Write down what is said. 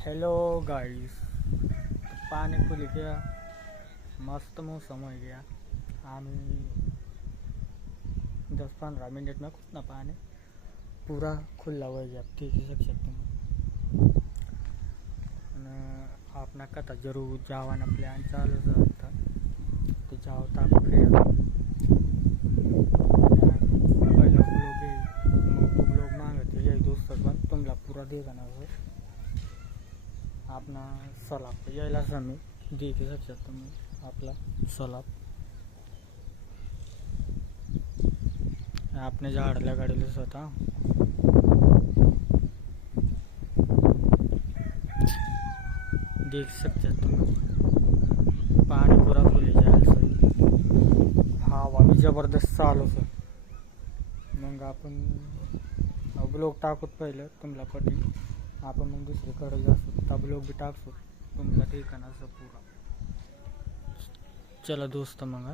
Hello guys. पानी खुल गया, मस्त मौसम हो गया। आम्ही 10-15 मिनिट में खुद ना पानी पूरा खुला हो गया। ठीक ही सकते आपना कथा जरूर जावाना प्लॅन चालू होता ते जावता फिर पहिला ब्लॉग मागते यही दोस्त पण तुमला पूरा देगा ना अपना सलाब यायला आम्ही देखू शकता तुम्ही आपला सलाब आपने झाडला गाडीला होता देख सकते तुम्ही पाणी पूरा खुली जायचं हवा भी जबरदस्त चालू आहे। मग आपण ब्लॉग टाकूत पहिलं तुमला पटी आपण मग दुसरीकडे जातो त्या ब्लॉग भी टाकतो तुमला ठिकाणाचं पूरा। चला दोस्त मग